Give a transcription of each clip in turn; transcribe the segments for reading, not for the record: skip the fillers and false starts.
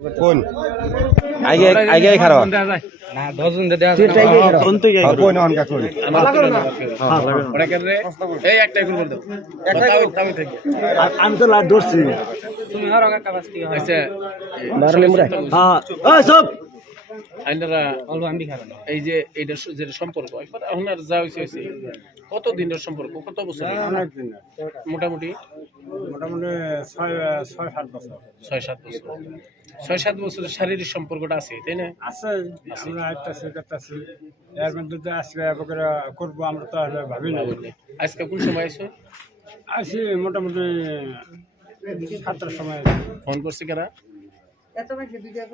কোন আগে আগে খারাপ না 10 জন দেয়া আছে কোন থেকে কোন অনকা কোন ওরা করে এই একটা করে বল দাও তাও থেকে আমি তো লাট ধরছি তুমি আর কাকা বাস কি হইছে মারলে মরে হ্যাঁ ওই সব আইনারা অল্প আম্বি খাবেন এই যে এইটা যে সম্পর্ক একবার আপনার যা হইছে কত দিনের সম্পর্ক কত বছর অনেক দিন মোটামুটি মোটামুটি 6-7 বছর 6-7 বছর 6-7 বছরের শারীরিক সম্পর্কটা আছে তাই না আছে আমরা একটা সেক্রেটারি এর মধ্যে তো আজকে বকরা করব আমরা তো আর ভাবি না আজকে কোন সময় আইছো আসি মোটামুটি 7টার সময় ফোন করছে কারা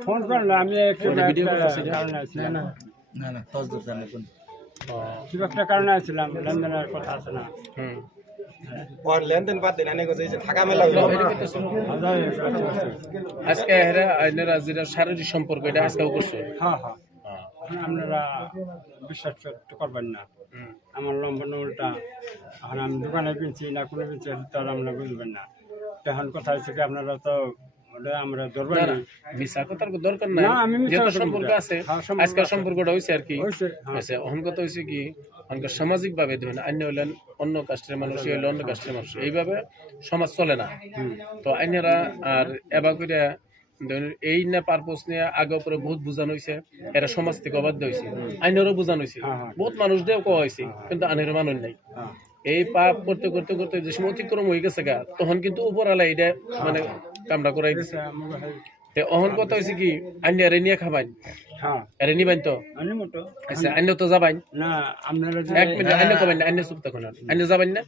ফোন করেন আমি একটু ভিডিও করতেছি কারণে আছি না না তসদুর জানে কোন কি একটা কারণে আছিলাম লেনদেনের কথা আছে না হুম কোন লেনদেন বাদ দেন এনে গেছে থাকা মেলা হইলো আজকে হেরা আইনারা যেটা শারীরিক সম্পর্ক এটা আজকেও করছে হ্যাঁ হ্যাঁ আপনারা বিশ্বাস করবেন না আমার লম্বা উল্টা এখন আমি দোকানে কিনছি না কোনো কিনছি তার আমরা বুঝবেন না তখন কথা হচ্ছে কি আপনারা তো আমরা ধরবেন না মিছা কথার দরকার নাই যেটা সম্পর্ক আছে আজকে সম্পর্কটা হইছে আর কি আচ্ছা অহন কথা হইছে কি অনকা সামাজিক ভাবে ধরেন অন্য হলেন অন্য কাস্টের মানুষ হইলে অন্য কাস্টের মানুষ এইভাবে সমাজ চলে না তো আইনারা আর এবা করে এই না পারপোজ নিয়ে আগে পরে বহুত বোঝানো হয়েছে এরা সমাজ থেকে অবাধ্য হয়েছে আইনেরও বোঝানো হয়েছে বহুত মানুষ দিয়েও কোয়া হয়েছে কিন্তু আইনের মানুষ নাই এই পাপ করতে করতে করতে যে সময় অতিক্রম হয়ে গেছে গা তখন কিন্তু উপরালা এটা মানে কামটা করাই দিছে অহন কথা হয়েছে কি আইন আরে নিয়ে খাবাই আরে নিবাইন তো আচ্ছা আইন তো যাবাই না আপনারা এক মিনিট আইন কবেন না আইন চুপ তখন আইন যাবাই না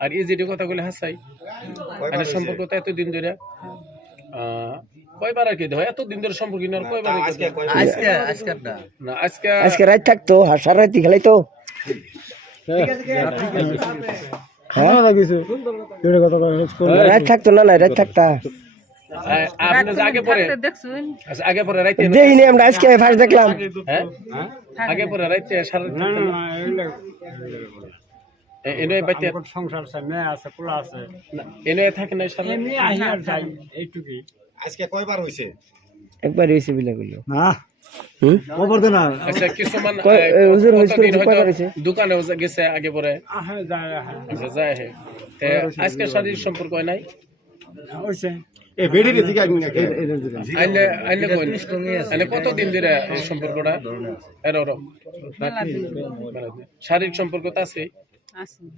আর এই যেটা কথা বলে হাসাই আইনের সম্পর্ক তো এতদিন ধরে কয়বার আর কি হয় এত দিন ধরে সম্পর্ক না কয়বার আজকে আজকে না আজকে আজকে রাত থাকতো হাসার রাতি খেলাই তো হ্যাঁ কিছু রাত থাকতো না না রাত থাকতা আপনি আগে পরে আচ্ছা আগে পরে রাইতে দেখিনি আমরা আজকে ফার্স্ট দেখলাম হ্যাঁ আগে পরে রাইতে সারা না না এগুলো এনে বাইতে সংসার আছে মেয়ে আছে পোলা আছে এনে থাকে না সারা এমনি আহি আর যাই এইটুকুই আজকে কয়বার হইছে একবার হইছে বিলা কইলো না খবর দে না আচ্ছা কিছুমান হুজুর হুজুর কয়বার হইছে দোকানে গেছে আগে পরে আহে যায় আচ্ছা যায় হে তে আজকে শারীরিক সম্পর্ক হয় নাই হইছে এ বেড়ি রে দিকে আইনে আইনে কোন আইনে কত দিন ধরে এই সম্পর্কটা এরর শারীরিক সম্পর্ক তো আছে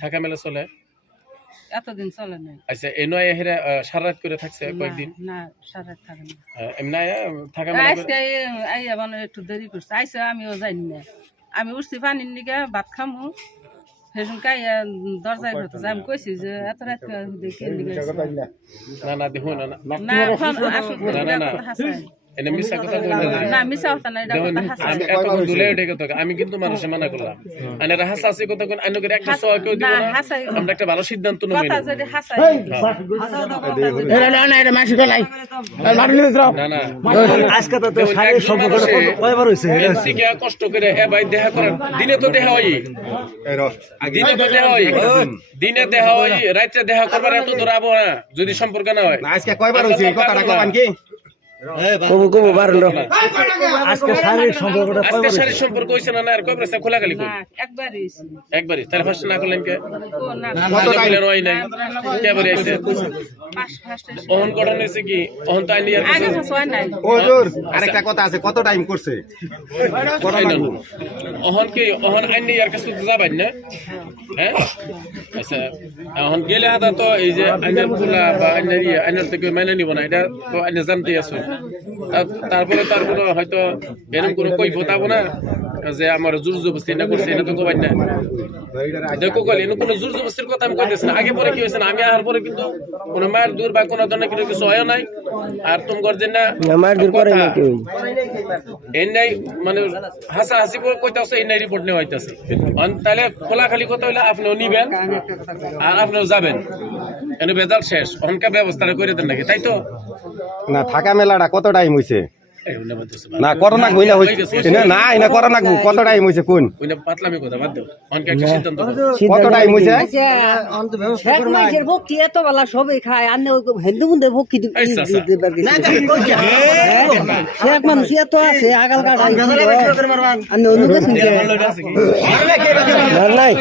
থাকা মেলা চলে এতদিন চলে নাই আচ্ছা এই নয় হেরা সারাত করে থাকছে কয়েকদিন না সারাত থাকে না এমনি থাকা মেলা আজকে আইয়া মানে একটু দেরি করছে আইসা আমিও জানি না আমি উঠছি পানির নিকে ভাত খামু সেসম কাইয়া দরজায় ঘুরতেছে আমি কইছি যে এত রাত দেখে না না দেখো না না না এখন আসুন না হাসাই এনে মিছা কথা বল না মিছা কথা না এটা কথা হাসাই আমি এত দুলে উঠে কথা আমি কিন্তু মানুষে মানা করলাম আনে হাসাসি কথা কোন আইন করে একটা সহ কেউ দিব না আমরা একটা ভালো সিদ্ধান্ত নেব কথা যদি হাসাই না না এটা মাসি গলাই না না আজকে তো শারীরিক সম্পর্কটা কয়বার হইছে ঠিক কষ্ট করে হে ভাই দেখা করেন দিনে তো দেখা হয় দিনে তো দেখা হয় দিনে দেখা হয় রাতে দেখা করবার এত দৌড়াবো না যদি সম্পর্ক না হয় আজকে কয়বার হইছে এই কথাটা কবান কি কবু কবু বারলো আজকে শারীরিক সম্পর্কটা আজকে শারীরিক সম্পর্ক হইছে না আর কয়বার সে খোলা গালি কই একবারই একবারই তাহলে ফার্স্ট না করলেন কে ও না কত টাইম হয় নাই কে বলে আইছে পাঁচ ফার্স্ট অহন গঠন হইছে কি অহন তো আইনি আর আগে হয় নাই হুজুর আরেকটা কথা আছে কত টাইম করছে অহন কি অহন আইনি আর কাছে যাবেন না হ্যাঁ আচ্ছা অহন গেলে হাতা তো এই যে আইনের পুলা বা আইনের থেকে মেনে নিব না এটা তো আইনে জানতে আছে তারপরে হয়তো এরকম কোনো কই ফোটাবো না যে আমার জোর জবস্তি না করছে এটা তো কবাই না দেখো কল এনে কোনো জোর জবস্তির কথা আমি কইতেছি না আগে পরে কি হয়েছে না আমি আসার পরে কিন্তু কোনো মায়ের দূর বা কোনো ধরনের কিছু হয় নাই আর তুমি করছেন না মায়ের দূর করে না কেউ এই নাই মানে হাসা হাসি করে কইতাছে এই নাই রিপোর্ট নেওয়া হইতাছে তাহলে খোলা খালি কথা হইলে আপনিও নিবেন আর আপনিও যাবেন এনে বেজাল শেষ অনকা ব্যবস্থাটা করে দেন নাকি তাই তো না থাকা মেলাটা কত টাইম হইছে না করোনা কইনা হইছে না না করোনা কত টাইম হইছে কোন ওইনা পাতলামি কথা বাদ দাও অনকা একটা সিদ্ধান্ত কত টাইম হইছে এক মাসের ভক্তি এত বেলা সবাই খায় আর হিন্দু মন্দির ভক্তি শেখ মানুষ এত আছে আগাল কাটা আর অন্য কিছু নাই